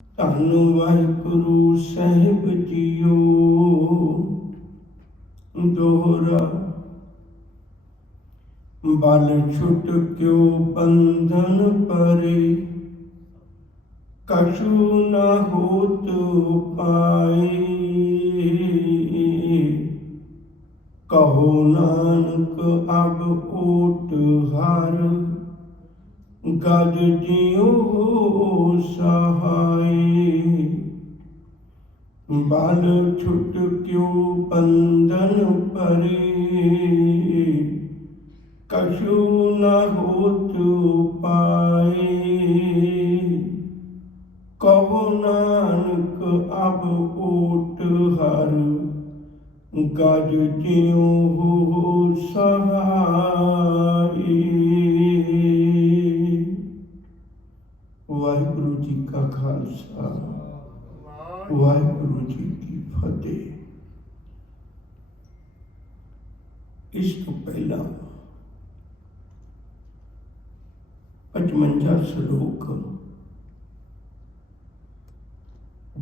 ਧੰਨ ਵਾਹਿਗੁਰੂ ਸਾਹਿਬ ਜੀਓ। ਦੋਹਰਾ ਬਲ ਛੁਟ ਕਿਉ ਬੰਧਨ ਪਰੇ, ਕਛੂ ਨ ਹੋਤ ਪਾਏ। ਕਹੋ ਨਾਨਕ ਅਬ ਓਟ ਹਰ, ਗਜ ਜਿਉ ਸਹਾਏ। ਬਲ ਛੁਟ ਕਿਉ ਬੰਧਨ ਪਰੇ, ਕਛੂ ਨ ਹੋਤ ਪਾਏ। ਕਹੋ ਨਾਨਕ ਅਬ ਓਟ ਹਰ, ਗਜ ਜਿਉ ਸਹਾਏ। ਵਾਹਿਗੁਰੂ ਜੀ ਕਾ ਖਾਲਸਾ, ਵਾਹਿਗੁਰੂ ਜੀ ਕੀ ਫਤਿਹ। ਇਸ ਤੋਂ ਪਹਿਲਾਂ 55 ਸ਼ਲੋਕ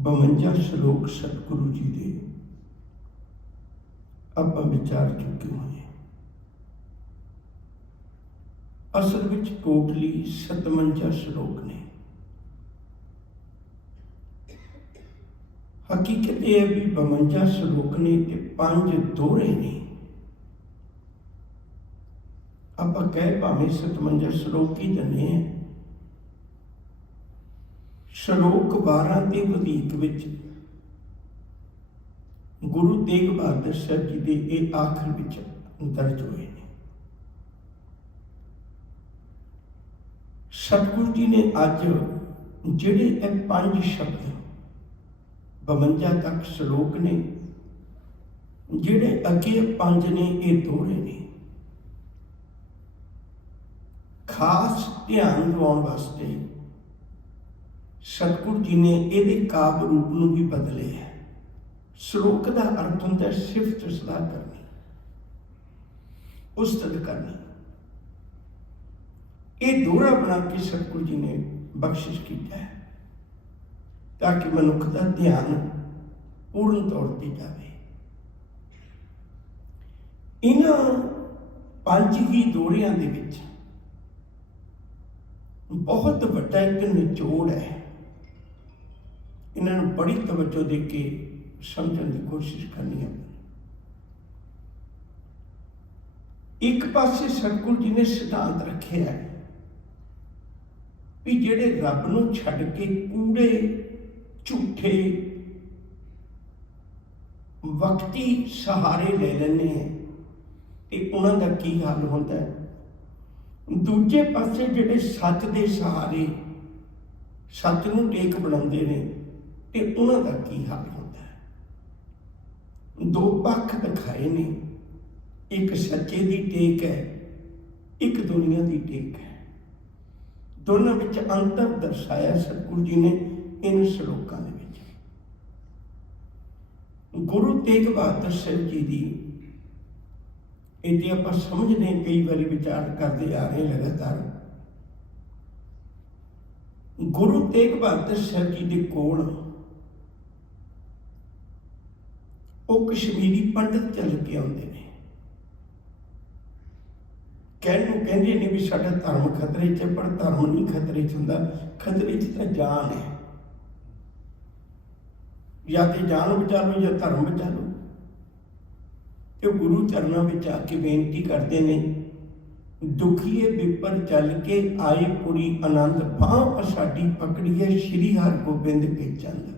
52 ਸ਼ਲੋਕ ਸਤਿਗੁਰੂ ਜੀ ਦੇ ਆਪਾਂ ਵਿਚਾਰ ਚੁੱਕੇ ਹੋਏ। ਅਸਲ ਵਿੱਚ ਟੋਟਲੀ 57 ਸ਼ਲੋਕ ਨੇ। ਹਕੀਕਤ ਇਹ ਹੈ ਵੀ 52 ਸ਼ਲੋਕ ਨੇ ਤੇ 5 ਦੋਹਰੇ ਨੇ। ਆਪਾਂ ਕਹਿ ਭਾਵੇਂ 57 ਸ਼ਲੋਕ ਹੀ ਦਿੰਦੇ ਹਾਂ। ਸ਼ਲੋਕ 12 ਦੇ ਵਧੀਕ ਵਿੱਚ ਗੁਰੂ ਤੇਗ ਬਹਾਦਰ ਸਾਹਿਬ ਜੀ ਦੇ ਇਹ ਆਖਰ ਵਿੱਚ ਦਰਜ ਹੋਏ ਨੇ। ਸਤਿਗੁਰੂ ਜੀ ਨੇ ਅੱਜ ਜਿਹੜੇ ਇਹ 5 ਸ਼ਬਦ 52 ਤੱਕ ਸ਼ਲੋਕ ਨੇ, ਜਿਹੜੇ ਅੱਗੇ 5 ਨੇ ਇਹ ਦੋਹਰੇ ਨੇ। ਖਾਸ ਧਿਆਨ ਦਿਵਾਉਣ ਵਾਸਤੇ ਸਤਿਗੁਰੂ ਜੀ ਨੇ ਇਹਦੇ ਕਾਵਿ ਰੂਪ ਨੂੰ ਵੀ ਬਦਲਿਆ ਹੈ। ਸ਼ਲੋਕ ਦਾ ਅਰਥ ਹੁੰਦਾ ਸਿਫਤ ਸਲਾਹ ਕਰਨੀ, ਉਸਤਤ ਕਰਨੀ। ਇਹ ਦੋਹਰਾ ਬਣਾ ਕੇ ਸਤਿਗੁਰੂ ਜੀ ਨੇ ਬਖਸ਼ਿਸ਼ ਕੀਤਾ ਹੈ ਤਾਂ ਕਿ ਮਨੁੱਖ ਦਾ ਧਿਆਨ ਪੂਰਨ ਤੌਰ ਤੇ ਜਾਵੇ। ਇਹਨਾਂ 5 ਹੀ ਦੋਹਰਿਆਂ ਦੇ ਵਿੱਚ ਬਹੁਤ ਵੱਡਾ ਇੱਕ ਨਿਚੋੜ ਹੈ। ਇਹਨਾਂ ਨੂੰ ਬੜੀ ਤਵੱਜੋ ਦੇ ਕੇ ਸਮਝਣ ਦੀ ਕੋਸ਼ਿਸ਼ ਕਰਨੀ ਹੈ। ਇੱਕ ਪਾਸੇ ਸਤਿਗੁਰੂ ਜੀ ਨੇ ਸਿਧਾਂਤ ਰੱਖਿਆ ਹੈ ਵੀ ਜਿਹੜੇ ਰੱਬ ਨੂੰ ਛੱਡ ਕੇ ਕੂੜੇ ਝੂਠੇ ਵਕਤੀ ਸਹਾਰੇ ਲੈ ਲੈਂਦੇ ਹੈ ਤੇ ਉਹਨਾਂ ਦਾ ਕੀ ਹਾਲ ਹੁੰਦਾ ਹੈ। ਦੂਜੇ ਪਾਸੇ ਜਿਹੜੇ ਸੱਚ ਦੇ ਸਹਾਰੇ ਸੱਚ ਨੂੰ ਟੇਕ ਬਣਾਉਂਦੇ ਨੇ ਤੇ ਉਹਨਾਂ ਦਾ ਕੀ ਹਾਲ ਹੁੰਦਾ ਹੈ। ਦੋ ਪੱਖ ਦਿਖਾਏ ਨੇ, ਇੱਕ ਸੱਚੇ ਦੀ ਟੇਕ ਹੈ, ਇੱਕ ਦੁਨੀਆ ਦੀ ਟੇਕ ਹੈ। ਦੋਨਾਂ ਵਿੱਚ ਅੰਤਰ ਦਰਸਾਇਆ ਸਤਿਗੁਰੂ ਜੀ ਨੇ ਇਨ ਸ਼ਲੋਕਾਂ ਦੇ ਵਿੱਚ। ਗੁਰੂ ਤੇਗ ਬਹਾਦਰ ਸਾਹਿਬ ਜੀ ਦੀ ਇਹਦੇ ਆਪਾਂ ਸਮਝਦੇ ਕਈ ਵਾਰੀ ਵਿਚਾਰ ਕਰਦੇ ਆ ਰਹੇ ਲਗਾਤਾਰ। ਗੁਰੂ ਤੇਗ ਬਹਾਦਰ ਸਾਹਿਬ ਜੀ ਦੇ ਕੋਲ ਉਹ ਕਸ਼ਮੀਰੀ ਪੰਡਤ ਚੱਲ ਕੇ ਆਉਂਦੇ ਨੇ। ਕਹਿਣ ਨੂੰ ਕਹਿੰਦੇ ਨੇ ਵੀ ਸਾਡਾ ਧਰਮ ਖਤਰੇ 'ਚ, ਪਰ ਧਰਮ ਨਹੀਂ ਖਤਰੇ 'ਚ ਹੁੰਦਾ, ਖਤਰੇ 'ਚ ਤਾਂ ਜਾਨ ਹੈ। ਜਾਂ ਤੇ ਜਾਨ ਬਚਾ ਲਓ ਜਾਂ ਧਰਮ ਬਚਾ ਲਓ। ਤੇ ਗੁਰੂ ਚਰਨਾਂ ਵਿੱਚ ਆ ਕੇ ਬੇਨਤੀ ਕਰਦੇ ਨੇ, ਦੁਖੀਏ ਵਿਪਰ ਚੱਲ ਕੇ ਆਏ ਪੁਰੀ ਆਨੰਦ, ਬਾਂਹ ਸਾਡੀ ਪਕੜੀਏ ਸ਼੍ਰੀ ਹਰਗੋਬਿੰਦ ਕੇ ਚੰਦ।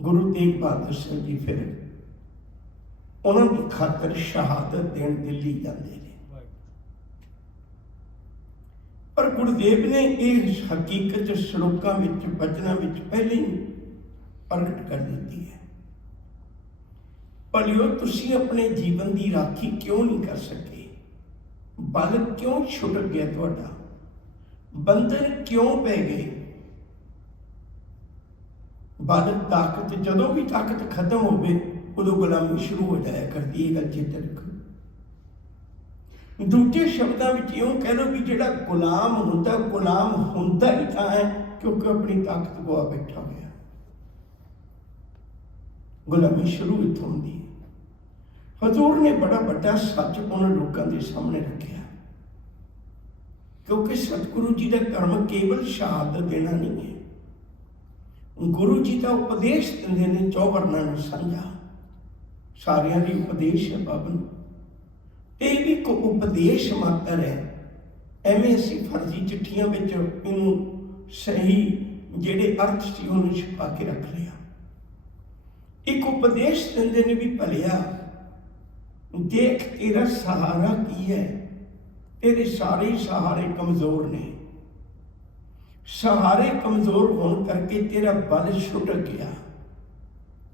ਗੁਰੂ ਤੇਗ ਬਹਾਦਰ ਸਾਹਿਬ ਜੀ ਫਿਰ ਉਹਨਾਂ ਦੀ ਖਾਤਰ ਸ਼ਹਾਦਤ ਦੇਣ ਦਿੱਲੀ ਜਾਂਦੇ ਨੇ। ਪਰ ਗੁਰਦੇਵ ਨੇ ਇਹ ਹਕੀਕਤ ਸ਼ਲੋਕਾਂ ਵਿੱਚ, ਬਚਨਾਂ ਵਿੱਚ ਪਹਿਲੇ ਹੀ ਪ੍ਰਗਟ ਕਰ ਦਿੱਤੀ ਹੈ। ਭਲਿਓ ਤੁਸੀਂ ਆਪਣੇ ਜੀਵਨ ਦੀ ਰਾਖੀ ਕਿਉਂ ਨਹੀਂ ਕਰ ਸਕੇ? ਬਲ ਕਿਉਂ ਛੁੱਟ ਗਿਆ ਤੁਹਾਡਾ? ਬੰਧਨ ਕਿਉਂ ਪੈ ਗਏ? ਬਲ ਤਾਕਤ, ਜਦੋਂ ਵੀ ਤਾਕਤ ਖਤਮ ਹੋਵੇ ਉਦੋਂ ਗੁਲਾਮੀ ਸ਼ੁਰੂ ਹੋ ਜਾਇਆ ਕਰਦੀ। ਇਹ ਗੱਲ ਚੇਤੇ ਰੱਖੋ। ਦੂਜੇ ਸ਼ਬਦਾਂ ਵਿੱਚ ਇਉਂ ਕਹਿ ਲਓ ਵੀ ਜਿਹੜਾ ਗੁਲਾਮ ਹੁੰਦਾ ਹੀ ਤਾਂ ਹੈ क्योंकि अपनी ताकत गवा बैठा गया। गुलामी शुरू इत्थों होंदी है। हजूर ने बड़ा बड़ा सच उन्होंने लोगों के सामने रखा, क्योंकि सतगुरु जी का कर्म केवल शहादत देना नहीं है। गुरु जी का उपदेश देंगे ने चौवरना ने साझा, सारिया की उपदेश है पाबंद। ये भी को उपदेश मात्र है, एवं असी फर्जी चिट्ठियां में इनू सही जेडे अर्थ से उन्होंने छुपा के रख लिया। एक उपदेश देंगे ने भी भलिया देख तेरा सहारा की है, तेरे सारे सहारे कमजोर ने, सहारे कमजोर होने करके तेरा बल छुट गया,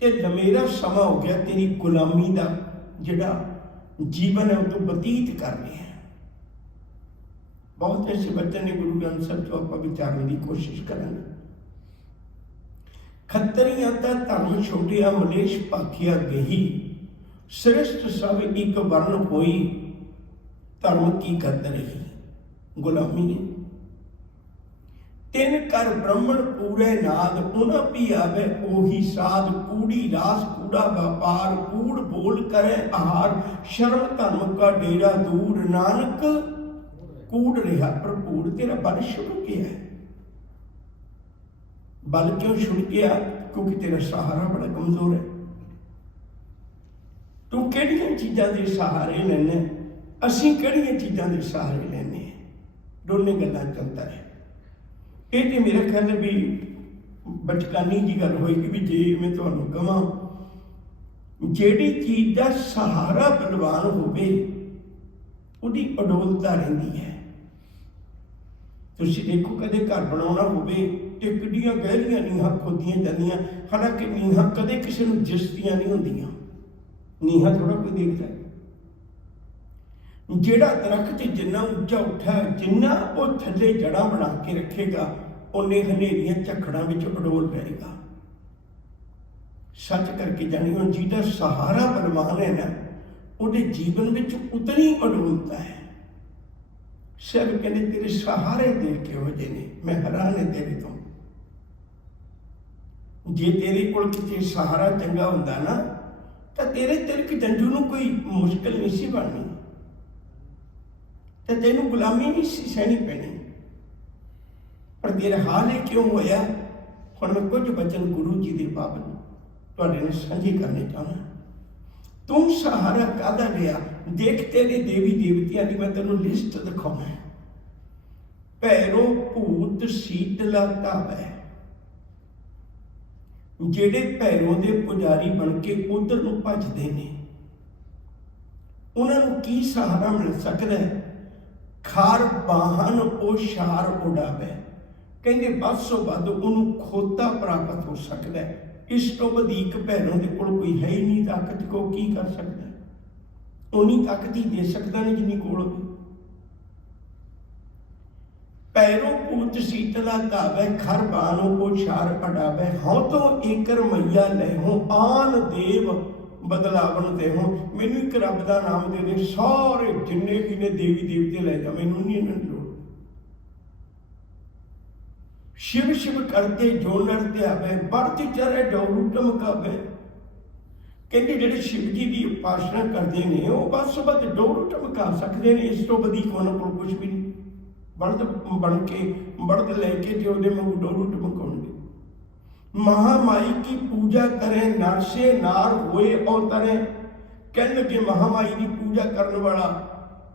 ते लमेरा समा हो गया तेरी गुलामी का जिहड़ा जीवन है वो बतीत कर रहे हैं। बहुत ऐसे बच्चे ने गुरु ग्रंथ साहिब चो आप विचारने की कोशिश करेंगे। खत्तरियां ता धर्म छोटिया मलेश पाखिया गही, श्रेष्ठ सब एक वर्ण होई, धर्म की कद रही गुलामी है। तिन कर ब्राह्मण पूरे नाद, उना भी आवे ओही साध, कूड़ी रास कूड़ा व्यापार, कूड़ बोल करे आहार, शर्म धर्म का डेरा दूर, नानक कूड़ रहा भरपूर। तेरा बल छुट गया है। बल क्यों छुट गया? क्योंकि तेरा सहारा बड़ा कमजोर है। तू किहड़ियां चीज़ां दे सहारे लैने, असीं किहड़ियां चीज़ां दे सहारे लैने, दोनों गल्लां चलता है। ये तो मेरा ख्याल है भी बचकानी जी गल होएगी भी जे मैं तुहानूं कहां जिहड़ी चीज़ का सहारा बलवान होवे उहदी अडोलता रहिंदी है। तुसीं देखो कदे घर बनाउणा होवे ते किड्डियां गहरियां नीहां खोदियां जांदियां, हालांकि नीहां कदे किसी नूं दिसदियां नहीं हुंदियां, नीहां थोड़ा कोई देखदा है। जिहड़ा दरख्त जिन्ना उच्चा उठा जिन्ना वो थल्ले जड़ा बना के रखेगा उन्ने हनेरियां झक्खड़ां विच अडोल रहेगा। सच करके जानियो जिहदा सहारा बलवान है ना उहदे जीवन विच उतनी अडोलता है। सब कहते तेरे सहारे देख के हो जे ने, मैं हैरान है तेरे तो। जे तेरे कोल किते सहारा चंगा हुंदा ना तो तेरे तिलक जंजू नूं कोई मुश्किल नहीं सी बननी, तो तेनों गुलामी नहीं सी सहनी पैनी। पर तेरा हाल ये क्यों होया? हुण मैं कुछ वचन गुरु जी के पावन तुहाडे नाल साझे करने चाहना। तू सहारा काहदा लिया? देख तेरे देवी देवतियां की मैं तेनों लिस्ट दिखाऊं। भैरो भूत शीतला धावै, जेड़े भैरों के पुजारी बन के उधर नूं भजदे ने उन्हां नूं की सहारा मिल सकदा है? खार बाहन ओ शार उड़ावे, कहते बद सो बद उन्होंने खोता प्राप्त हो सकता है। इस तो वधीक भैरों के कोल कोई है ही नहीं ताकत, को की कर सकता है? उन्नी ताकत ही दे सकता नहीं जिन्नी कोल होवे। पैरों पूत शीतला धावे, खर बानो को शार अडावे, हाँ तो एकर मैया ले हो आन देव बदलावन दे हो। मैनू एक रब का नाम दे दे, सारे जिन्ने भी ने देवी देवते ले जा, मैनू नहीं इन्होंने लोड़। शिव शिव करते जो नरते आवे, बढ़ते चरे डोरू टमकावे। कहते जिहड़े शिव जी की उपासना करते हैं वो बस बस डोरू टमका सकते हैं, इस तो वधीक उन्हां कोल कुछ भी नहीं। बड़द बन के बड़द लैके जो मंगू डोरू टमकाउणगे। महामाई की पूजा करें नर से नार होए अवतरे, कहने लगे महामाई की पूजा करने वाला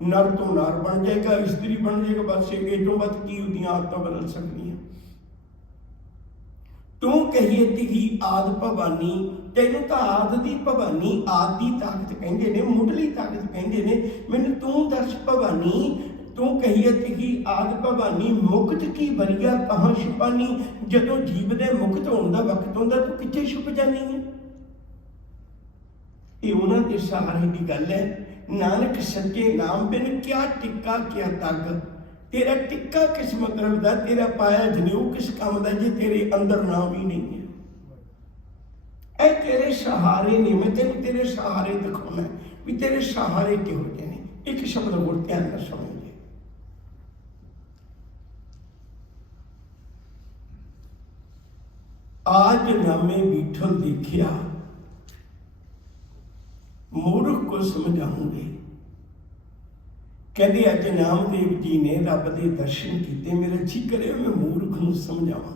नर तो नार बन जाएगा, स्त्री बन जाएगा, बस ये तो बद की उदियां आदतां बदल सकती। तू कहिए तिही आद भवानी, तेनू तो आद दी भवानी आद दी ताकत कहंदे ने, मुढ़ली ताकत कहंदे ने। मैनू तू दस भवानी, तू कहिए तिही आद भवानी, मुक्त की बरिया कहाँ छुपानी। जदों जीव दे मुक्त होने का वक्त आउंदा तू कित्थे छुप जानी है? ये उन्हां दे सहारे की गल है। नानक सच्चे नाम बिन क्या टिक्का क्या तग, तेरा टिक्का किस मतलब का, तेरा पाया जनेऊ किस काम का जे तेरे अंदर नाम ही नहीं है। ऐ तेरे सहारे ने, मैं तेन तेरे सहारे दिखाना भी तेरे सहारे किहो जे ने। एक शब्द होर ध्यान नाल सुणोगे। आज नामे विठल देखिया मूर्ख को समझाऊंगे। कहते अज नामदेव जी ने रब के दर्शन किए, मेरा जी करे मैं मूर्ख नूं समझावां।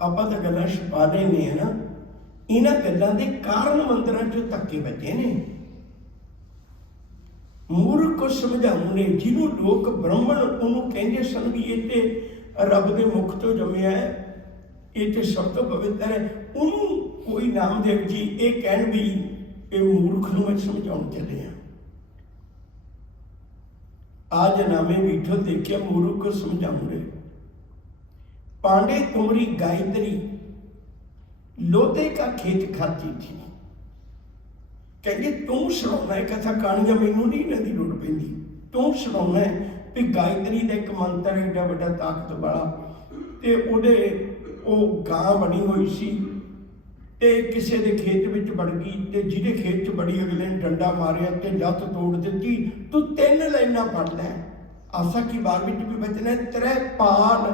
आपां तां गल्लां छुपा लेने है ना, इन्हां गल्लां दे कारण मंदिरां चों धक्के बजे ने। मूर्ख को समझाऊंगे, जिन्हों लोग ब्राह्मण उन्होंने कहते सन भी ये तो रब के मुख तो जम्मिया है, ये तो सब तो पवित्र है, उन्होंने कोई नामदेव जी ये कहन भी ये मूर्ख नूं मैं समझाउण चले हैं। आज नामे विठल देखिया मूर्ख को समझाऊंगे। पांडे तुमरी गायत्री लोते का खेत खाती थी। कहते तू सुनाना है कथा, कहानियां मैनू नहीं इन्हां दी लोड़ पैंदी, तू सुनाना है भी गायत्री का एक मंत्र एडा बड़ा ताकत वाला, ते उहदे ਉਹ ਗਾਂ बनी हुई सी ते किसी के खेत में वड़ गई, ते जिहदे खेत च बड़ी अगले ने डंडा मारिया ते लत्त तोड़ दी। तू 3 लाइनां पढ़ना है, आसा की बार भी बचना है, त्रै पाल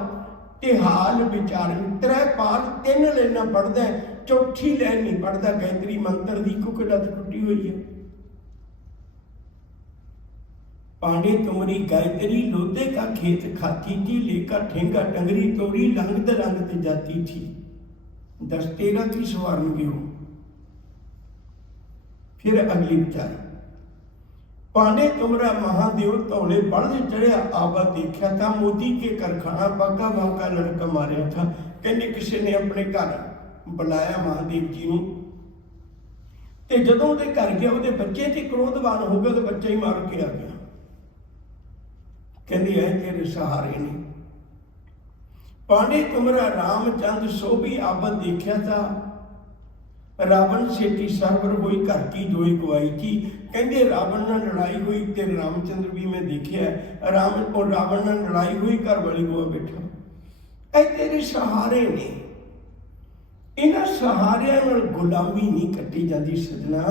ते हाल विचारन, त्रै पाल 3 लाइनां पढ़दा है, चौथी लाइन नहीं पढ़दा गायत्री मंत्र की, क्योंकि लत्त टुटी हुई है। पांडे तुमरी गायत्री लोते का खेत खाती थी, लेकर ठेंगा टंगरी तोड़ी, लंघत लंघत जाती थी। दस तेरा की सवारन गयो। फिर अगली विचार, पांडे तुमरा महादेव तौले बढ़ चढ़िया, आवा देखा था मोदी के कारखाना, बागा बागा लड़का मारिया था। कहने किसी ने अपने घर बुलाया महादेव जी नूं, ते जदों उहदे घर गया उहदे बच्चे ते क्रोधवान हो गया, तो बच्चा ही मार के आ गया। कहते है तेरे सहारे ने। पांडे तुमरा रामचंद्र सो भी आबद देखा था, रावण सेठी सरवर हुई, घर की जोई गवाई थी। कहते रावण नाल लड़ाई हुई ते रामचंद्र भी मैं देखा, रावण नाल लड़ाई हुई, घर वाली गवा बैठा। ऐ तेरे सहारे ने। इन्हां सहारियां नाल गुलामी नहीं कट्टी जाती सजना,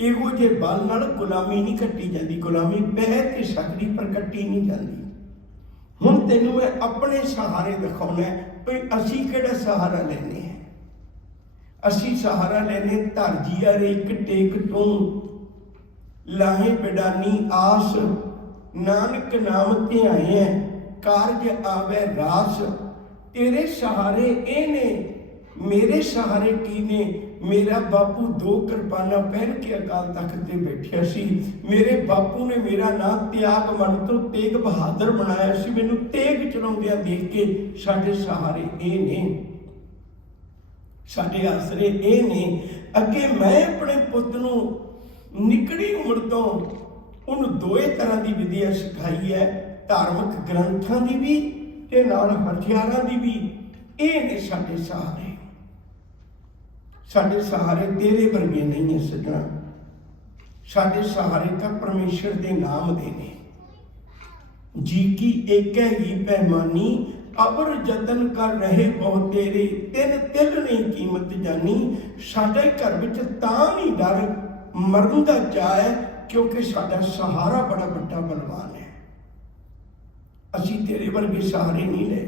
ਇਹੋ ਜਿਹੇ बल नाल गुलामी नहीं कट्टी जाती। गुलामी पै ते सकदी पर कट्टी नहीं जाती। हुण तैनूं मैं अपने सहारे दिखाउणा भी असीं किहड़ा सहारा लैने हैं। असीं सहारा लैने धर जीआ रे इक टेक तूं, लाहे बिडानी आस, नानक नाम ध्याए कारज आवे रास। तेरे सहारे ये ने, मेरे सहारे की ने। मेरा बापू 2 किरपाना पहन के अकाल तख्त ते बैठा सी। मेरे बापू ने मेरा नाम त्याग मन तो तेग बहादुर बनाया सी। मैनू तेग चलाउंदियां देख के साडे सहारे ये ने, साडे आसरे ये ने। अगे मैं अपने पुੱਤ नूं निकड़ी उम्र तो उन्होंने 2 तरह की विद्या सिखाई है, धार्मिक ग्रंथां की भी ते नाल हथियारां की भी। ये ने साडे सहारे। साडे सहारे तेरे वर्गे नहीं है सजना, साडे सहारे तो परमेश्वर के नाम दे ने। जी की एक ही पैमानी, अबर जतन कर रहे बहुत तेरे, 3 तिल नहीं कीमत जानी। साडे घर विच तां नहीं डर मरन दा चाह है, क्योंकि साडा सहारा बड़ा बड़ा बलवान है। असीं तेरे वर्गे सहारे नहीं ले।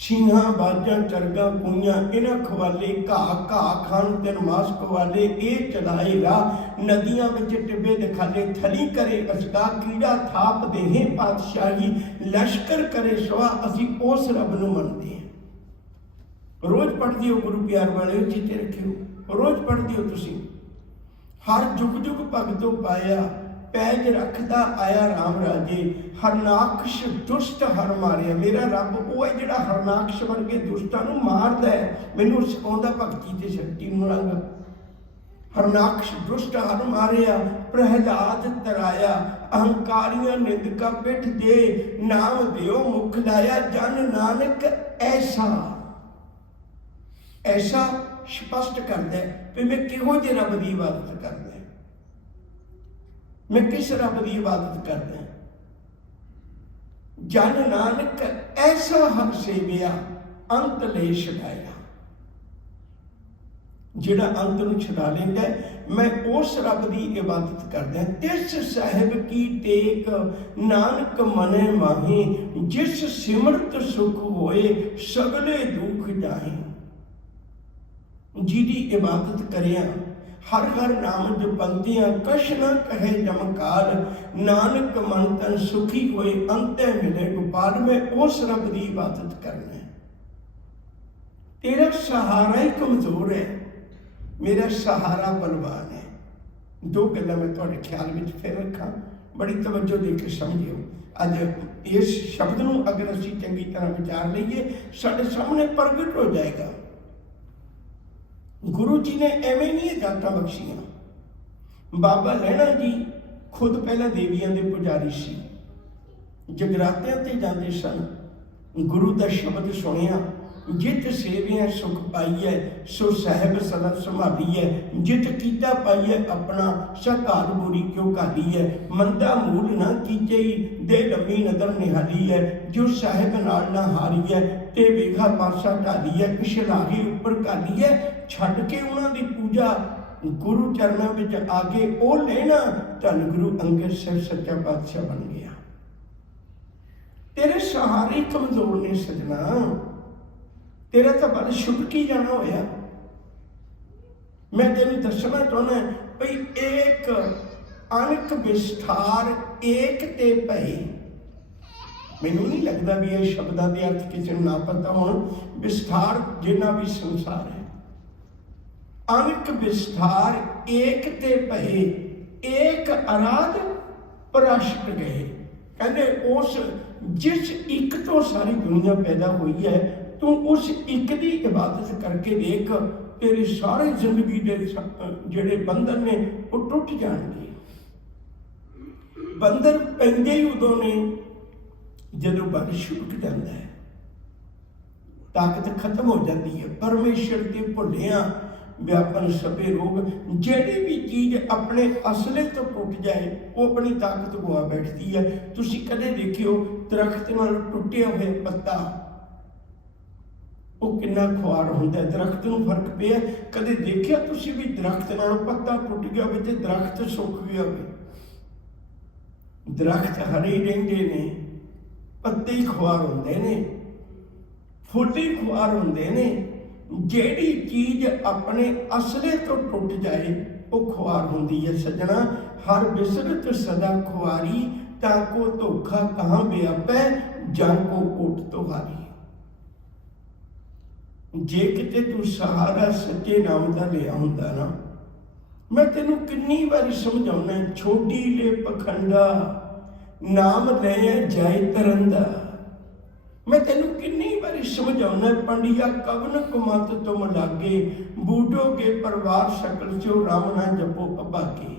छीहां बाजां चरगा कुइयां इन्हां खवाले, घाह घाह खान तिन मास खवाले, ये चलाए राह। नदियां विच टिब्बे दिखाले, थली करे असगा, कीड़ा थाप देहे पातशाही। लश्कर करे सवा, असीं उस रब नूं मनदे हां। रोज पढ़दे हो गुरु प्यार वाले, चेते रखियो, रोज पढ़दे हो तुसीं। हर जुग जुग भगतों पाया, पैज रखता आया राम राजे। हरनाक्ष दुष्ट हर मारिया। मेरा रब वो है जिहड़ा हरनाक्ष वर्गे दुष्टां नूं मारदा है, मैनूं सिखाउंदा भगती ते शक्ति नूं रंग। हरनाक्ष दुष्ट हर मारिया, प्रहलाद तराया। अहंकारियां निंदका पिठ दे, नाम दियो मुख लाया। जन नानक ऐसा ऐसा स्पष्ट करदा है भी मैं किहो जिहे रब दी इबादत करदा, मैं किस रब की इबादत करदा। जन नानक ऐसा हर सेविया, अंत ले छुड़ाया। ਜਿਹੜਾ ਅੰਤ ਨੂੰ ਛੁਡਾ ਲੈਂਦਾ ਮੈਂ ਉਸ ਰੱਬ ਦੀ ਇਬਾਦਤ ਕਰਦਾ। ਤਿਸ ਸਾਹਿਬ ਕੀ ਟੇਕ ਨਾਨਕ ਮਨੇ ਮਾਹੀ, ਜਿਸ ਸਿਮਰਤ ਸੁਖ ਹੋਏ ਸਗਲੇ ਦੁਖ ਜਾਹੀ। ਜਿਹਦੀ ਇਬਾਦਤ ਕਰਿਆ, ਹਰ ਹਰ ਨਾਮ ਜਪੰਤਿਆਂ, ਕਛ ਨਾ ਕਹੇ ਜਮਕਾਲ, ਨਾਨਕ ਮਨ ਤਨ ਸੁਖੀ ਹੋਏ ਅੰਤੇ ਮਿਲੇ ਗੋਪਾਲ। ਮੈਂ ਉਸ ਰੱਬ ਦੀ ਇਬਾਦਤ ਕਰਨਾ। तेरा सहारा ही कमजोर है, मेरा सहारा बलवान है। दो गल्लां मैं तुहाडे ख्याल में फिर रखा, बड़ी तवज्जो दे के समझियो। अज इस शब्द नूं अगर असीं चंगी तरह विचार लईए, साडे सामने प्रगट हो जाएगा। गुरु जी ने एवें नहीं जातां बख्शियां। बाबा लैणा जी खुद पहला देवियां दे पुजारी सी, जगरातियां ते जांदे सन। गुरु दा शब्द सुनिया, जित सेवियां सुख पाई है, सो साहिब सदा संभाली है। जित कीता पाई है अपना, सकाल बुरी क्यों घाली है। मंदा मूल ना कीचे, दे लम्मी नदर निहाली है। जो साहिब नाल ना हारी है, ते वेखा पासा ढाली है। पिछलाही उपर घाली है, छड्ड के उन्हां दी पूजा गुरु चरणों विच आके ओ लेना। धन गुरु अंगद साहिब सच्चा पातशाह बन गया। तेरे सहारे कमजोर ने सजना, तेरा तो बल छुप की जाना होया। मैं तेन दसना चाहना भाई, एक अणक विस्तार एक ते भय। मैनू नहीं लगता भी ये शब्दों के अर्थ किसी ना पता हो। विस्तार जिन्ना भी संसार है, अणक विस्तार एक ते भय, एक आराध पराशट गए। कहते उस जिस एक तो सारी दुनिया पैदा हुई है, तू उस एक की इबादत करके देख, तेरे सारे जिंदगी के जेड़े बंधन ने वो टुट जाएंगे। बंधन पैंदे ही उदों ने जदों बल छुट जाता है, ताकत खत्म हो जाती है। परमेश्वर के भुलिया व्यापन सभे रोग। जेड़ी भी चीज अपने असले तो टुट जाए, वो अपनी ताकत गवा बैठती है। तुसी कदे देखियो दरख्त नाल टुटिया हुआ पत्ता, वो कितना खुआर होंदा है। दरख्त नूं फर्क पिया, कदे देखिया तुसी भी दरख्त नाल पत्ता टुट गया होवे ते दरख्त सुक गया होवे। दरख्त हरे ही रहिंदे ने, पत्ते ही खुआर होंदे ने, फुल ही खुआर होंदे ने। जेड़ी चीज अपने असले तो टुट जाए वो खुआर होंदी है। सजना हर बिसरत सदा खुआरी, ताको धोखा कहाँ व्यापै, जन को ओट तो हारी। जे किते तू सहारा सच्चे नाम का लिया हुंदा ना, मैं तेनू किन्नी बारी समझाउना, छोटी ले पखंडा नाम ले जाए तरंदा। मैं तेनू किन्नी बारी समझाउना, पंडिया कवन कुमत तुम लागे, बूढ़ोगे परिवार शकल चो राम ना जपो अभागे।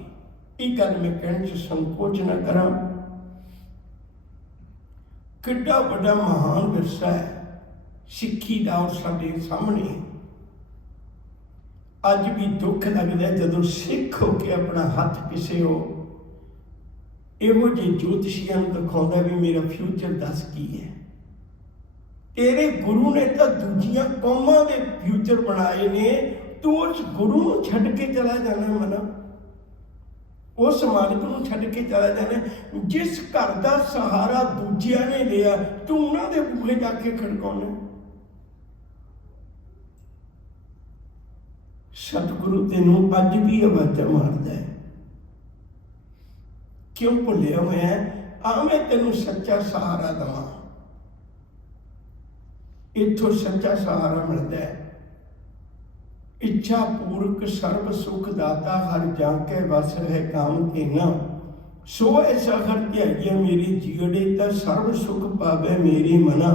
ये गल मैं कहने च संकोच न करा। किड्डा बड़ा महान विरसा है सिक्खी का, और साडे सामने अज भी दुख लगता है जदों सिख होके अपना हथ किसी हो इहो जे ज्योतिषियां नूं दिखाउंदा भी मेरा फ्यूचर दस की है। तेरे गुरु ने तो दूजियां कौमां दे फ्यूचर बनाए ने, तू उस गुरु नूं छड्ड के चला जाना। मना उस मालिक नूं छड्ड के चला जाना। जिस घर का सहारा दूजियां ने लिया, तू उन्हां दे बूहे जाके खड़काउणा। सतगुरु तेनों अज भी आवाज़ मारदा है, क्यों भुलिया हुआ है? आ मैं तेनों सच्चा सहारा दवा। इथों सच्चा सहारा मिलता है। इच्छा पूर्वक सर्व सुख दाता, हर जाके वस है काम तेना। सो ऐसा हर ध्याइए मेरी जीड़े, ता सर्व सुख पावे मेरी मना।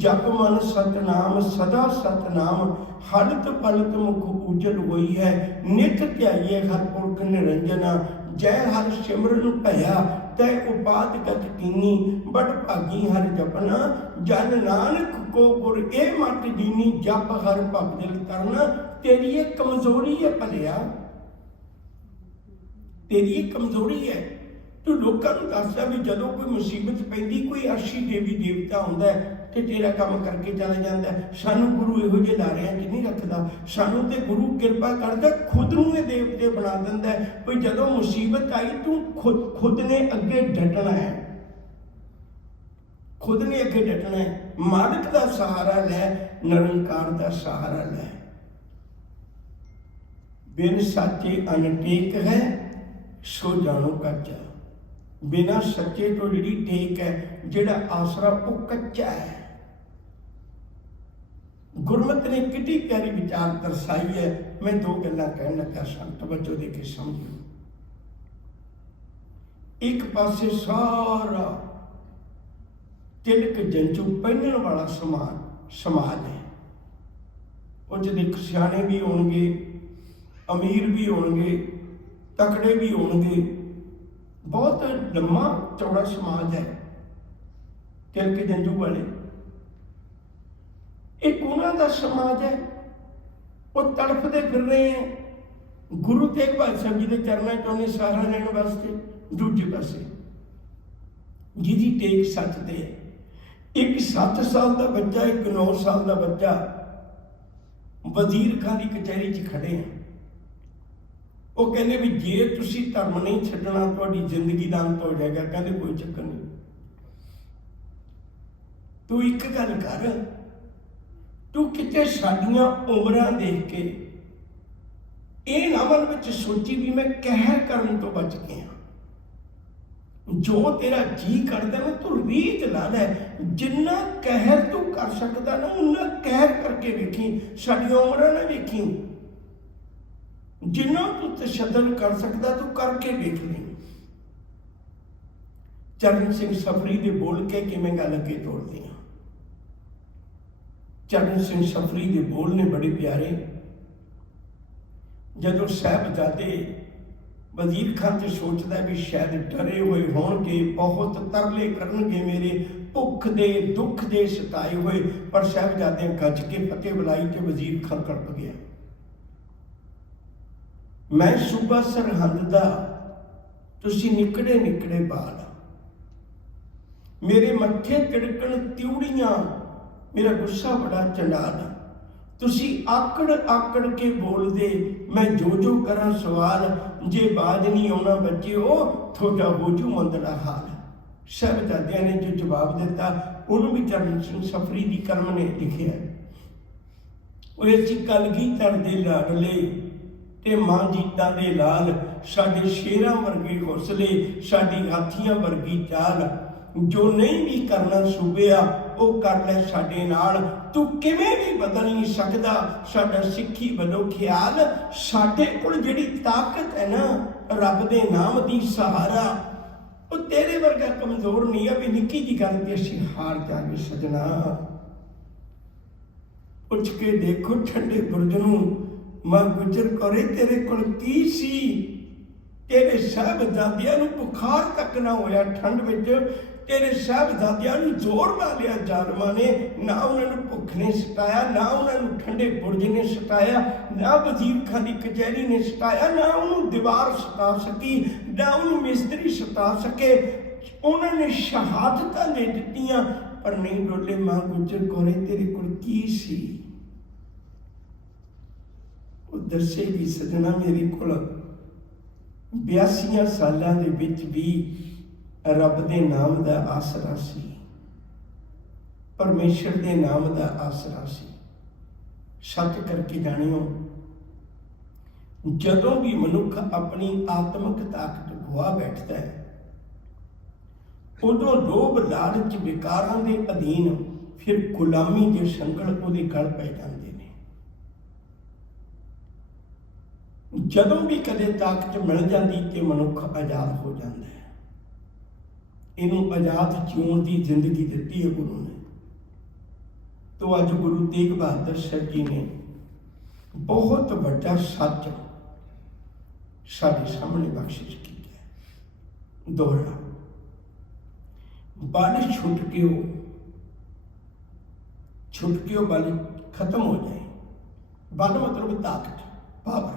जप मन सतनाम सदा सतनाम, हलत पलत मुख उजल हुई है। नित ध्याइए हर पुरख निरंजना, जय हर सिमरन भया तय उपाद गत कीनी। बड़ भागी हर जपना, जन नानक को गुर ए मत दीनी। जप हर भगदिल करना, तेरी ये कमजोरी है भलिया, तेरी ये कमजोरी है। तू लोगों को दसदा भी जदों कोई मुसीबत पैंदी, कोई अर्शी देवी देवता हुंदा है, ਤੇ ਤੇਰਾ ਕੰਮ ਕਰਕੇ ਚਲਾ ਜਾਂਦਾ। ਸਾਨੂੰ ਗੁਰੂ ਇਹੋ ਜਿਹੇ ਲਾਰਿਆਂ 'ਚ ਨਹੀਂ ਰੱਖਦਾ। ਸਾਨੂੰ ਤੇ ਗੁਰੂ ਕਿਰਪਾ ਕਰਦਾ, ਖੁਦ ਨੂੰ ਇਹ ਦੇਵਤੇ ਬਣਾ ਦਿੰਦਾ ਵੀ ਜਦੋਂ ਮੁਸੀਬਤ ਆਈ ਤੂੰ ਖੁਦ ਨੇ ਅੱਗੇ ਡਟਣਾ ਹੈ, ਖੁਦ ਨੇ ਅੱਗੇ ਡਟਣਾ ਹੈ। ਮਾਲਕ ਦਾ ਸਹਾਰਾ ਲੈ, ਨਿਰੰਕਾਰ ਦਾ ਸਹਾਰਾ ਲੈ। ਬਿਨ ਸਾਚੇ ਅਨਟੇਕ ਹੈ ਸੋ ਜਾਣੋ ਕੱਚਾ। ਬਿਨਾਂ ਸੱਚੇ ਤੋਂ ਜਿਹੜੀ ਟੇਕ ਹੈ, ਜਿਹੜਾ ਆਸਰਾ, ਉਹ ਕੱਚਾ ਹੈ। ਗੁਰਮਤਿ ਨੇ ਕਿੱਡੀ ਪਿਆਰੀ ਵਿਚਾਰ ਦਰਸਾਈ ਹੈ। ਮੈਂ ਦੋ ਗੱਲਾਂ ਕਹਿਣ ਲੱਗਾ, ਸੰਤ ਬੱਚੋ ਦੇ ਕੇ ਸਮਝੋ। ਇੱਕ ਪਾਸੇ ਸਾਰਾ ਤਿਲਕ ਜੰਝੂ ਪਹਿਨਣ ਵਾਲਾ ਸਮਾਜ ਹੈ। ਉਹ 'ਚ ਦੇਖ ਸਿਆਣੇ ਵੀ ਹੋਣਗੇ, ਅਮੀਰ ਵੀ ਹੋਣਗੇ, ਤਕੜੇ ਵੀ ਹੋਣਗੇ। ਬਹੁਤ ਲੰਮਾ ਚੌੜਾ ਸਮਾਜ ਹੈ ਤਿਲਕ ਜੰਝੂ ਵਾਲੇ। ਇੱਕ ਉਹਨਾਂ ਦਾ ਸਮਾਜ ਹੈ, ਉਹ ਤੜਫਦੇ ਫਿਰ ਰਹੇ ਹੈ ਗੁਰੂ ਤੇਗ ਬਹਾਦਰ ਸਾਹਿਬ ਜੀ ਦੇ ਚਰਨਾਂ 'ਚ ਉਹਨੇ ਸਹਾਰਾ ਲੈਣ ਵਾਸਤੇ। ਦੂਜੇ ਪਾਸੇ ਜਿਹਦੀ ਟੇਕ ਸੱਚ ਤੇ ਹੈ, ਇੱਕ 7 ਸਾਲ ਦਾ ਬੱਚਾ, ਇੱਕ 9 ਸਾਲ ਦਾ ਬੱਚਾ ਵਜ਼ੀਰ ਖਾਨ ਦੀ ਕਚਹਿਰੀ 'ਚ ਖੜੇ ਹੈ। ਉਹ ਕਹਿੰਦੇ ਵੀ ਜੇ ਤੁਸੀਂ ਧਰਮ ਨਹੀਂ ਛੱਡਣਾ ਤੁਹਾਡੀ ਜ਼ਿੰਦਗੀ ਦਾ ਅੰਤ ਹੋ ਜਾਏਗਾ। ਕਹਿੰਦੇ ਕੋਈ ਚੱਕਰ ਨਹੀਂ, ਤੂੰ ਇੱਕ ਗੱਲ ਕਰ, ਤੂੰ ਕਿਤੇ ਸਾਡੀਆਂ ਉਮਰਾਂ ਦੇਖ ਕੇ ਇਹ ਨਾ ਮਨ ਵਿੱਚ ਸੋਚੀ ਵੀ ਮੈਂ ਕਹਿਰ ਕਰਨ ਤੋਂ ਬਚ ਗਿਆ। ਜੋ ਤੇਰਾ ਜੀ ਕਰਦਾ ਨਾ ਤੂੰ ਰੀਤ ਲਾ ਲੈ। ਜਿੰਨਾ ਕਹਿਰ ਤੂੰ ਕਰ ਸਕਦਾ ਨਾ ਉਨਾ ਕਹਿਰ ਕਰਕੇ ਵੇਖੀ, ਸਾਡੀਆਂ ਉਮਰਾਂ ਨਾ ਵੇਖੀ। ਜਿੰਨਾ ਤੂੰ ਤਸ਼ੱਦਦ ਕਰ ਸਕਦਾ ਤੂੰ ਕਰਕੇ ਵੇਖ ਲਈ। ਚਰਨ ਸਿੰਘ ਸਫਰੀ ਦੇ ਬੋਲ ਕੇ ਕਿਵੇਂ ਗੱਲ ਅੱਗੇ ਤੋੜਦੇ ਆ। ਚਰਨ ਸਿੰਘ ਸਫਰੀ ਦੇ ਬੋਲ ਨੇ ਬੜੇ ਪਿਆਰੇ। ਜਦੋਂ ਸਾਹਿਬਜ਼ਾਦੇ ਵਜ਼ੀਰ ਖਾਨ ਤੇ ਸੋਚਦਾ ਵੀ ਸ਼ਾਇਦ ਡਰੇ ਹੋਏ ਹੋਣਗੇ, ਬਹੁਤ ਤਰਲੇ ਕਰਨਗੇ ਮੇਰੇ, ਭੁੱਖ ਦੇ ਦੁੱਖ ਦੇ ਸਤਾਏ ਹੋਏ, ਪਰ ਸਾਹਿਬਜ਼ਾਦਿਆਂ ਗੱਜ ਕੇ ਫਤਿਹ ਬੁਲਾਈ ਤੇ ਵਜ਼ੀਰ ਖਾਨ ਕਲਪ ਗਿਆ। ਮੈਂ ਸੂਬਾ ਸਰਹੰਦ ਦਾ, ਤੁਸੀਂ ਨਿਕੜੇ ਨਿਕੜੇ ਬਾਲ, ਮੇਰੇ ਮੱਥੇ ਤਿੜਕਣ ਤਿਉੜੀਆਂ, ਮੇਰਾ ਗੁੱਸਾ ਬੜਾ ਚੰਡਾਲ। ਤੁਸੀਂ ਆਕੜ ਆਕੜ ਕੇ ਬੋਲਦੇ, ਮੈਂ ਜੋ ਜੋ ਕਰਾਂ ਸਵਾਲ, ਜੇ ਬਾਜ ਨਹੀਂ ਆਉਣਾ ਬੱਚਿਓ ਤੁਹਾਡਾ ਹੋਜੂ ਮੰਦਲਾ ਹਾਲ। ਸਾਹਿਬਜ਼ਾਦਿਆਂ ਨੇ ਜੋ ਜਵਾਬ ਦਿੱਤਾ ਉਹਨੂੰ ਵੀ ਚਰਨ ਸਿੰਘ ਸਫਰੀ ਦੀ ਕਲਮ ਨੇ ਲਿਖਿਆ। ਉਹ ਅਸੀਂ ਕਲਗੀਧਰ ਦੇ ਲਾਡਲੇ ਤੇ ਮਾਂ ਜੀਤਾਂ ਦੇ ਲਾਲ, ਸਾਡੇ ਸ਼ੇਰਾਂ ਵਰਗੇ ਹੌਸਲੇ, ਸਾਡੀ ਹਾਥੀਆਂ ਵਰਗੀ ਚਾਲ, ਜੋ ਨਹੀਂ ਵੀ ਕਰਨਾ ਸੂਬਿਆ ਉਹ ਕਰ ਲੈ ਸਾਡੇ ਨਾਲ, ਤੂੰ ਕਿਵੇਂ ਵੀ ਬਦਲ ਨਹੀਂ ਸਕਦਾ ਸਾਡਾ ਸਿੱਖੀ ਵੱਲੋਂ ਖਿਆਲ। ਸਾਡੇ ਕੋਲ ਜਿਹੜੀ ਤਾਕਤ ਹੈ ਨਾ ਰੱਬ ਦੇ ਨਾਮ ਦੀ ਸਹਾਰਾ, ਉਹ ਤੇਰੇ ਵਰਗਾ ਕਮਜ਼ੋਰ ਨਹੀਂ ਆ ਵੀ ਨਿੱਕੀ ਜੀ ਗੱਲ ਤੇ ਅਸੀਂ ਹਾਰ ਜਾਗੇ। ਸਜਣਾ ਪੁੱਛ ਕੇ ਦੇਖੋ ਠੰਡੇ ਬੁਰਜ ਨੂੰ, ਮਾਂ ਗੁਜਰ ਕੌਰੇ ਤੇਰੇ ਕੋਲ ਕੀ ਸੀ? ਤੇਰੇ ਸਾਹਿਬਜ਼ਾਦਿਆਂ ਨੂੰ ਬੁਖਾਰ ਤੱਕ ਨਾ ਹੋਇਆ ਠੰਡ ਵਿੱਚ, ਤੇਰੇ ਸਾਹਿਬਜ਼ਾਦਿਆਂ ਨੂੰ ਜ਼ੋਰ ਲਾ ਲਿਆ ਜ਼ਾਲਮਾਂ ਨੇ। ਨਾ ਉਹਨਾਂ ਨੂੰ ਭੁੱਖ ਨੇ ਸਤਾਇਆ, ਨਾ ਉਹਨਾਂ ਨੂੰ ਠੰਡੇ ਬੁਰਜ ਨੇ ਸਤਾਇਆ, ਨਾ ਵਜ਼ੀਰ ਖਾਨ ਦੀ ਕਚਹਿਰੀ ਨੇ ਸਤਾਇਆ, ਨਾ ਉਹਨੂੰ ਦੀਵਾਰ ਸਤਾ ਸਕੀ, ਨਾ ਉਹਨੂੰ ਮਿਸਤਰੀ ਸਤਾ ਸਕੇ। ਉਹਨਾਂ ਨੇ ਸ਼ਹਾਦਤਾਂ ਦੇ ਦਿੱਤੀਆਂ ਪਰ ਨਹੀਂ ਡੋਲੇ। ਮਾਂ ਗੁਜਰ ਕੌਰੇ ਤੇਰੇ ਕੋਲ ਕੀ ਸੀ? ਉਹ ਦੱਸੇਗੀ ਸਜਣਾ ਮੇਰੇ ਕੋਲ 82 ਸਾਲਾਂ ਦੇ ਵਿੱਚ ਵੀ ਰੱਬ ਦੇ ਨਾਮ ਦਾ ਆਸਰਾ ਸੀ, ਪਰਮੇਸ਼ਰ ਦੇ ਨਾਮ ਦਾ ਆਸਰਾ ਸੀ। ਸੱਚ ਕਰਕੇ ਜਾਣਿਓ, ਜਦੋਂ ਵੀ ਮਨੁੱਖ ਆਪਣੀ ਆਤਮਿਕ ਤਾਕਤ ਗਵਾ ਬੈਠਦਾ ਹੈ ਉਦੋਂ ਲੋਭ ਲਾਲਚ ਵਿਕਾਰਾਂ ਦੇ ਅਧੀਨ ਫਿਰ ਗੁਲਾਮੀ ਦੇ ਸੰਗਲ ਉਹਦੇ ਗਲ ਪੈ ਜਾਂਦੇ ਨੇ। ਜਦੋਂ ਵੀ ਕਦੇ ਤਾਕਤ ਮਿਲ ਜਾਂਦੀ ਤੇ ਮਨੁੱਖ ਆਜ਼ਾਦ ਹੋ ਜਾਂਦਾ ਹੈ। ਇਹਨੂੰ ਆਜ਼ਾਦ ਜਿਉਣ ਦੀ ਜ਼ਿੰਦਗੀ ਦਿੱਤੀ ਹੈ ਗੁਰੂ ਨੇ। ਤੋ ਅੱਜ ਗੁਰੂ ਤੇਗ ਬਹਾਦਰ ਸਾਹਿਬ ਜੀ ਨੇ ਬਹੁਤ ਵੱਡਾ ਸੱਚ ਸਾਡੇ ਸਾਹਮਣੇ ਬਖਸ਼ਿਸ਼ ਕੀਤੀ ਹੈ। ਦੋਹਰਾ ਬਲ ਛੁਟਕਿਓ ਬਲ ਖਤਮ ਹੋ ਜਾਏ। ਬਲ ਮਤਲਬ ਤਾਕਤ, ਪਾਵਰ।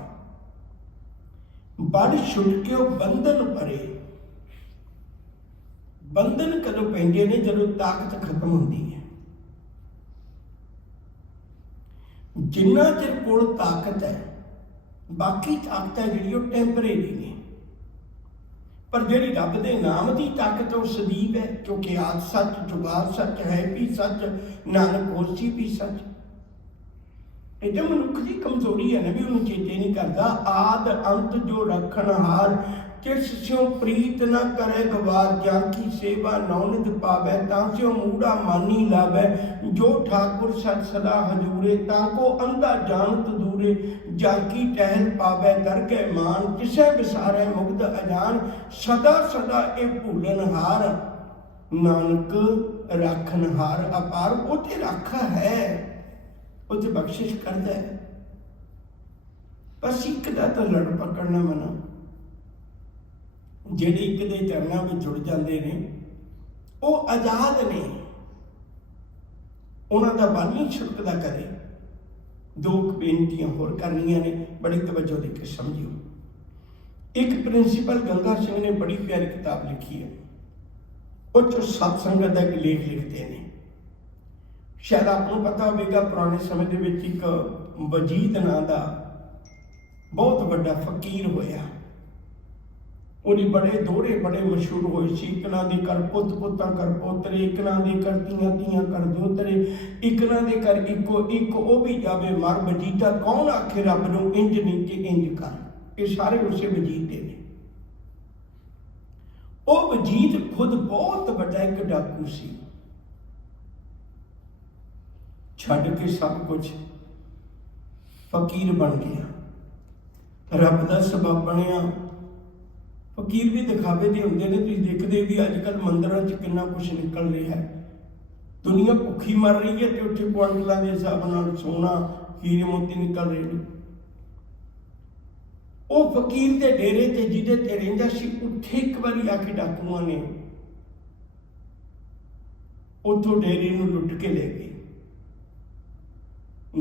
ਬਲ ਛੁਟਕਿਓ ਬੰਧਨ ਭਰੇ। ਬੰਧਨ ਕਦੋਂ ਪੈਂਦੇ ਨੇ? ਜਦੋਂ ਤਾਕਤ ਖਤਮ ਹੁੰਦੀ ਹੈ। जिन्ना चिर कोल ताकत है, बाकी ताकत है जी टैंपरेरी ने, पर जी रब के नाम की ताकत वो सदीव है, क्योंकि आद सच, जुगाद सच, है भी सच, नानक होसी भी सच। ये तो मनुख की कमजोरी है ना भी उन्हें चेते नहीं करता। आद अंत जो रखनहार, किस स्यों प्रीत न करे गवार, जाकी सेवा नौनित पावै, तांस्यों मूड़ा मानी लावै, जो ठाकुर सच सदा हजूरे, ताको अंधा जानत दूरे, जाकी टहल पावै दरगह मान, किसै विसारै मुग्ध अजान, सदा सदा ए भूलनहार, नानक राखनहार अपार। वो ते राखा है, वो ते बख्शिश करता है, बस एक दा तो लड़ पकड़ना मना। ਜਿਹੜੇ ਇੱਕ ਦੇ ਚਰਨਾਂ ਵਿੱਚ ਜੁੜ ਜਾਂਦੇ ਨੇ ਉਹ ਆਜ਼ਾਦ ਨੇ, ਉਹਨਾਂ ਦਾ ਬਲ ਨਹੀਂ ਛੁਟਕਦਾ ਕਦੇ। ਦੋ ਬੇਨਤੀਆਂ ਹੋਰ ਕਰਨੀਆਂ ਨੇ, ਬੜੀ ਤਵੱਜੋ ਦੇ ਕੇ ਸਮਝਿਓ। ਇੱਕ ਪ੍ਰਿੰਸੀਪਲ ਗੰਗਾ ਸਿੰਘ ਨੇ ਬੜੀ ਪਿਆਰੀ ਕਿਤਾਬ ਲਿਖੀ ਹੈ, ਉਹ 'ਚੋਂ ਸਤਸੰਗਤ ਦਾ ਇੱਕ ਲੇਖ ਲਿਖਦੇ ਨੇ। ਸ਼ਾਇਦ ਆਪ ਨੂੰ ਪਤਾ ਹੋਵੇਗਾ, ਪੁਰਾਣੇ ਸਮੇਂ ਦੇ ਵਿੱਚ ਇੱਕ ਵਜੀਦ ਨਾਂ ਦਾ ਬਹੁਤ ਵੱਡਾ ਫਕੀਰ ਹੋਇਆ। ਉਹਦੇ ਬੜੇ ਦੋਹਰੇ ਬੜੇ ਮਸ਼ਹੂਰ ਹੋਏ ਸੀ। ਇੱਕ ਨਾਂ ਦੇ ਕਰ ਪੁੱਤ, ਪੁੱਤਾਂ ਕਰ ਪੋਤਰੇ, ਇੱਕ ਨਾਂ ਦੇ ਕਰ ਧੀਆਂ, ਧੀਆਂ ਕਰ ਦੋਤਰੇ, ਇੱਕ ਨਾਂ ਦੇ ਕਰ ਇੱਕੋ ਇੱਕ, ਉਹ ਵੀ ਜਾਵੇ ਮਰ ਵਜੀਦਾ, ਕੌਣ ਆਖੇ ਰੱਬ ਨੂੰ ਇੰਜ ਨਹੀਂ ਤੇ ਇੰਜ ਕਰ। ਇਹ ਸਾਰੇ ਉਸੇ ਵਜੀਦ ਦੇ ਨੇ। ਉਹ ਵਜੀਦ ਖੁਦ ਬਹੁਤ ਵੱਡਾ ਇੱਕ ਡਾਕੂ ਸੀ, ਛੱਡ ਕੇ ਸਭ ਕੁਝ ਫਕੀਰ ਬਣ ਗਿਆ, ਰੱਬ ਦਾ ਸਬਬ ਬਣਿਆ। फकीर भी दिखावे के होंगे ने, तुम देखते भी अजकल मंदिरों च कितना कुछ निकल रहा है। दुनिया भुखी मर रही है तो उत्थे क्वांटलों के हिसाब नाल सोना हीरे मोती निकल रहे हैं। वो फकीर के डेरे ते जिहदे ते रहिंदा सी, उत्थे एक बारी आके डाकुआं ने उत्थों डेरे नूं लुट के ले गए।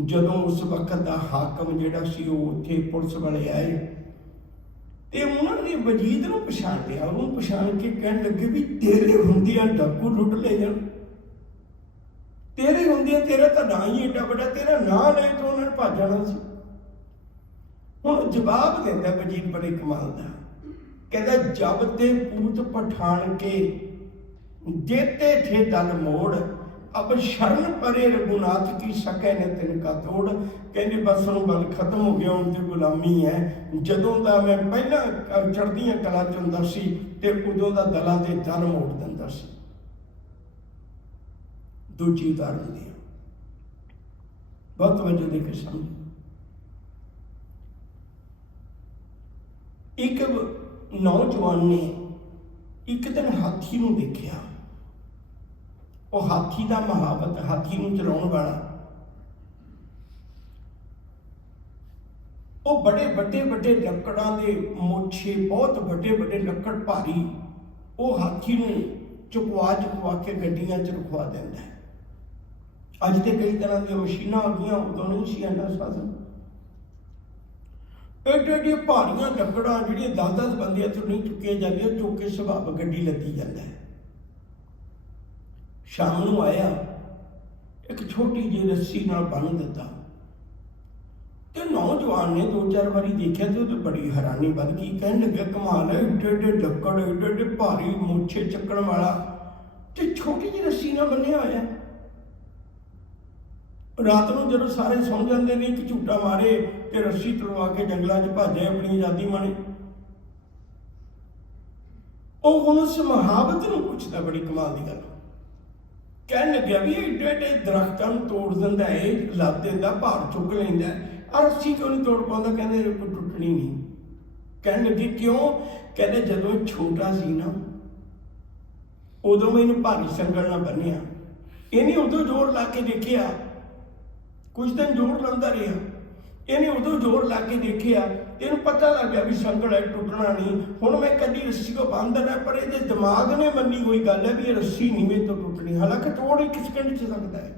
जदों उस वक्त का हाकम जिहड़ा सी उत्थे पुलिस वाले आए ਤੇ ਉਹਨਾਂ ਨੇ ਵਜੀਦ ਨੂੰ ਪਛਾਣ ਲਿਆ। ਉਹਨੂੰ ਪਛਾਣ ਕੇ ਕਹਿਣ ਲੱਗੇ ਵੀ ਤੇਰੇ ਹੁੰਦਿਆਂ ਡਾਕੂ ਲੁੱਟ ਲੈ ਜਾਣ, ਤੇਰੇ ਹੁੰਦਿਆਂ, ਤੇਰਾ ਤਾਂ ਨਾਂ ਹੀ ਏਡਾ ਵੱਡਾ, ਤੇਰਾ ਨਾਂ ਲੈ ਤਾਂ ਉਹਨਾਂ ਨੇ ਭੱਜ ਜਾਣਾ ਸੀ। ਹੁਣ ਜਵਾਬ ਦਿੰਦਾ ਵਜੀਦ ਬੜੇ ਕਮਾਲ ਦਾ, ਕਹਿੰਦਾ ਜਬ ਤੇ ਪੂਤ ਪਠਾਨ ਕੇ ਦੇਤੇ ਥੇ ਦਲ ਮੋੜ, अब शरण परे रघुनाथ की सकै ने तिनका तोड़। कहते बस हम बल खत्म हो गया, उनकी गुलामी है। जदों का मैं पहला चढ़दियां कला च हुंदा सी ते उदों दा दलां दे दल मोड़ दिंदा सी। दूजी उदाहरण दी बहुत तवज्जो दे के समझ। एक नौजवान ने एक दिन हाथी नूं देखिया। वो हाथी का महावत, हाथी नूं चलाउण वाला, वो बड़े बड़े बड़े लकड़ां दे मोछे, बहुत बड़े बड़े लकड़ भारी, वो हाथी नूं चुकवा चुकवा के गड्डियां च रखवा दिंदा है। अज तो कई तरह दी मशीनां आ गईयां, उदों नहीं सी इन्ना साधन। एडे एडे भारियां लकड़ां जिहड़ियां 10-10 बंदियां तो नहीं चुकिया जांदियां, चुक के सुभाव गड्डी लदी जांदा है। शाम नूं आया, एक छोटी जी रस्सी नाल बन दिता ते नौजवान ने 2-4 बारी देखा तो उसे बड़ी हैरानी बध गई। कहने लगे कमाल है, एडे एडे लकड़, एडे एडे भारी मोछे चक्कण वाला ते छोटी जी रस्सी नाल बन्निया होया। रात नूं जदों सारे सौ जांदे ने, एक झूटा मारे ते रस्सी तलवा के जंगलों च भाजे, अपनी आजादी माणे। ਉਹ ਹੁਣ ਉਸ ਮੁਹਾਵਤ ਨੂੰ ਪੁੱਛਦਾ, बड़ी कमाल की गल। कहन लग्या भी एडे एडे दरख्तां नूं तोड़ दिंदा है, लद दिंदा, भार चुक लैंदा, और रस्सी क्यों नहीं तोड़ पाਉਂਦਾ? कहंदे कोई टुटनी नहीं। कहन लगे क्यों? कहंदे जदों छोटा सी ना, उदों मैं इहनूं भारी संगल नाल बन्निया, इहने उदों जोर ला के देखिया, कुछ दिन जोर लांदा रहा, इहने उदों जोर ला के देखिया, इहनूं पता लग गया भी संगल है, टुटना नहीं। हुण मैं कदी रस्सी को बंद है, पर ये दिमाग ने मनी हुई गल है भी ये रस्सी नहीं मेरे तो टुटनी, हालांकि तोड़ ही किस कंड च सकता है।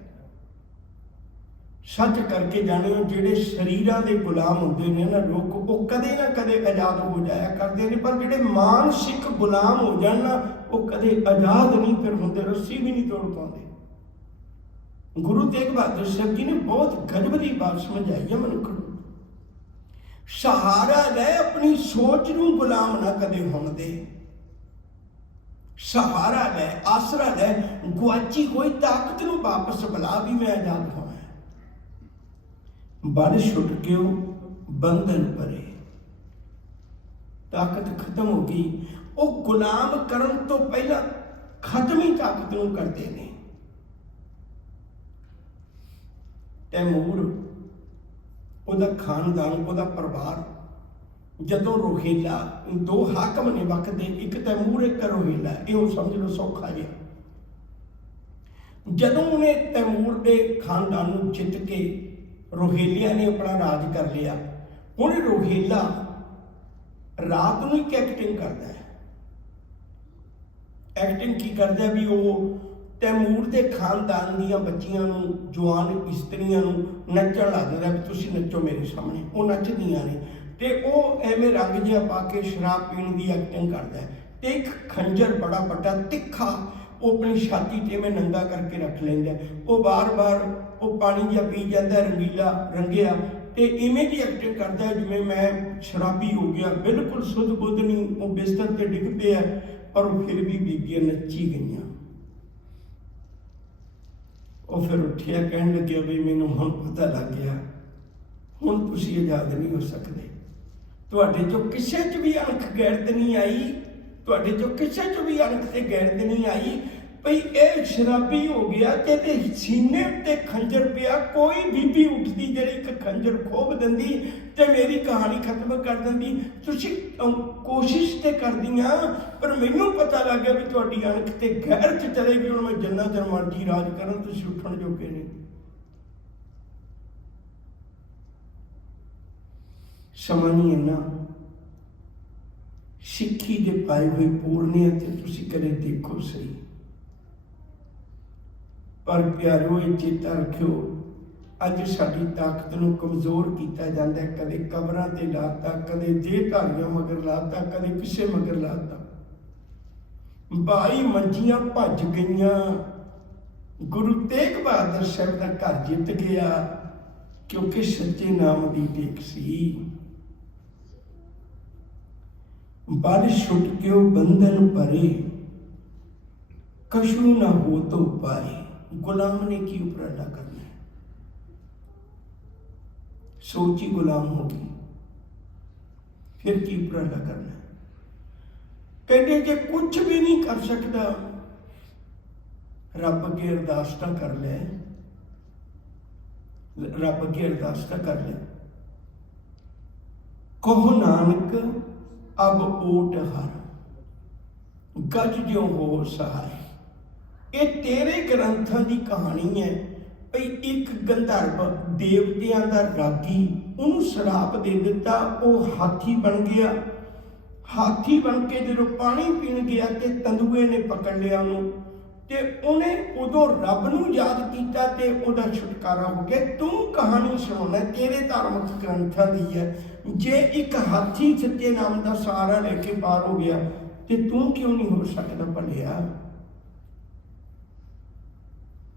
सच करके जानियो, जिहड़े शरीरां दे गुलाम हुंदे ने ना लोग, वो कदे ना कदे आजाद हो जाया करते हैं, पर जिहड़े मानसिक गुलाम हो जाण ना, वो कदे आजाद नहीं फिर हुंदे, रस्सी भी नहीं तोड़ पाउंदे। गुरु तेग बहादुर साहब जी ने बहुत गजब की बात समझाई है मनुख नूं। सहारा ले, अपनी सोच नूं गुलाम ना कदे होण दे। सहारा ले, आसरा ले, गुआची कोई ताकत नूं वापस बुला भी मैं आजाद होना है। बड़ छुट क्यों बंधन परे, ताकत खत्म हो गई। वो गुलाम करन तो पहला खत्म ही ताकत नूं करते हैं। तैमूर, ਉਹਦਾ खानदान, ਉਹਦਾ परिवार जदों रोहेला, दो हाकम ने वक्त दे, एक तैमूर एक रोहेला, ये समझ लो सौखा जिहा। जदों उन्हें तैमूर के खानदान नूं जित के रोहेलिया ने अपना राज कर लिया, हुण रोहेला रात नूं एक एक्टिंग करता है। एक्टिंग की करता भी वो तैमूर के खानदान दीयां बच्चियां नूं, जवान इस्त्रियां नूं नच्चण लग दिंदा भी तुसीं नच्चो मेरे सामने। वो नचदियां ने ते वो एवें रंग जिहा पा के शराब पीण दी एक्टिंग करता है। ते एक खंजर बड़ा बड़ा तिखा वो अपनी छाती ते में नंगा करके रख लैंदा। वो बार बार वो पानी जिहा पी जाता रंगीला रंगिया, ते इवें दी एक्टिंग करता है जिवें मैं शराबी हो गया, बिल्कुल सुध बुध नहीं। वो बिस्तर ते डिग पिया पर फिर भी बीबियां नच्ची गईयां। वो फिर उठिया कहन लग्या भी मैनू हुण पता लग गया, हुण तुसीं आजाद नहीं हो सकते। तुहाडे चों किसे च भी अणख गैरत नहीं आई, तुहाडे चों किसे च भी अणख ते गैरत नहीं आई भई ये शराबी हो गया ते सीने उत्ते खंजर पिया। कोई बीबी उठदी जिहड़ी एक खंजर खोभ दिंदी ते मेरी कहानी खत्म कर दिंदी। तुसीं कोशिश ते करदियां पर मैनू पता लग गया भी तुहाडी अणख ते गैरत चलेगी। हुण मैं जिन्ना चਿਰ मर्जी राज कਰਾਂ, तुसीं उठण जोगे नहीं। समा नहीं इन्ना सिੱਖੀ ਦੇ पाए हुए पूर्णिया ते तुसीं कदे देखो सही। पर प्यारो ये चेता रखियो, अज साडी ताकत नूं कमज़ोर किया जाता है। कदे कबरां ते लाता, कदे देहधारियां मगर लाता, कदे किसे मगर लाता। 22 मंजियां भज गईयां, गुरु तेग बहादुर साहब का घर जित गया क्योंकि सच्चे नाम की टेक सी। बल छुट क्यों बंधन परे, कशु न हो तो पाए। गुलाम ने की उपराला करना है, सोच ही गुलाम होगी, फिर की उपराला करना है। कहते जे कुछ भी नहीं कर सकता, रब अगे अरदास ना कर ले, रब अगे अरदास ना कर ले। कहो नानक अब ओट हर, गज ज्यों हो सहाय। ये तेरे ग्रंथां की कहानी है भई एक गंधर्व देवतियां दा रागी, उन्होंने श्राप दे दिता, वो हाथी बन गया। हाथी बन के जो पानी पीण गया तो तंदुए ने पकड़ लिया उन्होंने, ते उन्हें उदों रब नूं याद किया ते उहदा छुटकारा हो गया। तू कहानी सुनाना तेरे धार्मिक ग्रंथां दी है। जे एक हाथी सच्चे नाम का सहारा लेके पार हो गया तो तू क्यों नहीं हो सकता भलिया।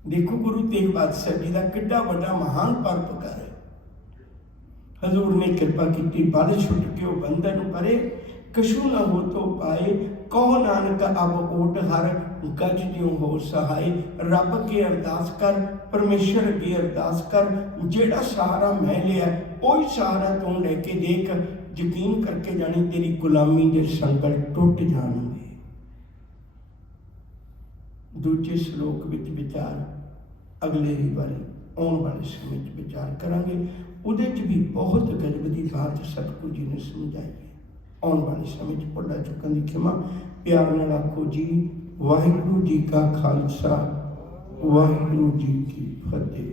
देखो गुरु तेग बहादुर साहब जी का कितना बड़ा महान परोपकार है। हजूर ने कृपा की, बल छुट के बंधन परे, कशु न हो तो पाए। कहो नानक अब ओट हर, गज ज्यों हो सहाय। रब के अरदास कर, परमेश्वर अगे अरदास कर, जेड़ा सहारा मैं लिया वही सहारा तू लेके देख। यकीन करके जानी तेरी गुलामी के संकट टुट जाएंगे। दूजे श्लोक विच विचार अगले ही बारी आने वाले समय विचार करांगे। उहदे च भी बहुत गजब की बात सतगुरु जी ने समझाई है। आने वाले समय भुला चुकन की खिमा। प्यार नाल आखो जी वाहिगुरू जी का खालसा, वाहिगुरू जी की फतेह।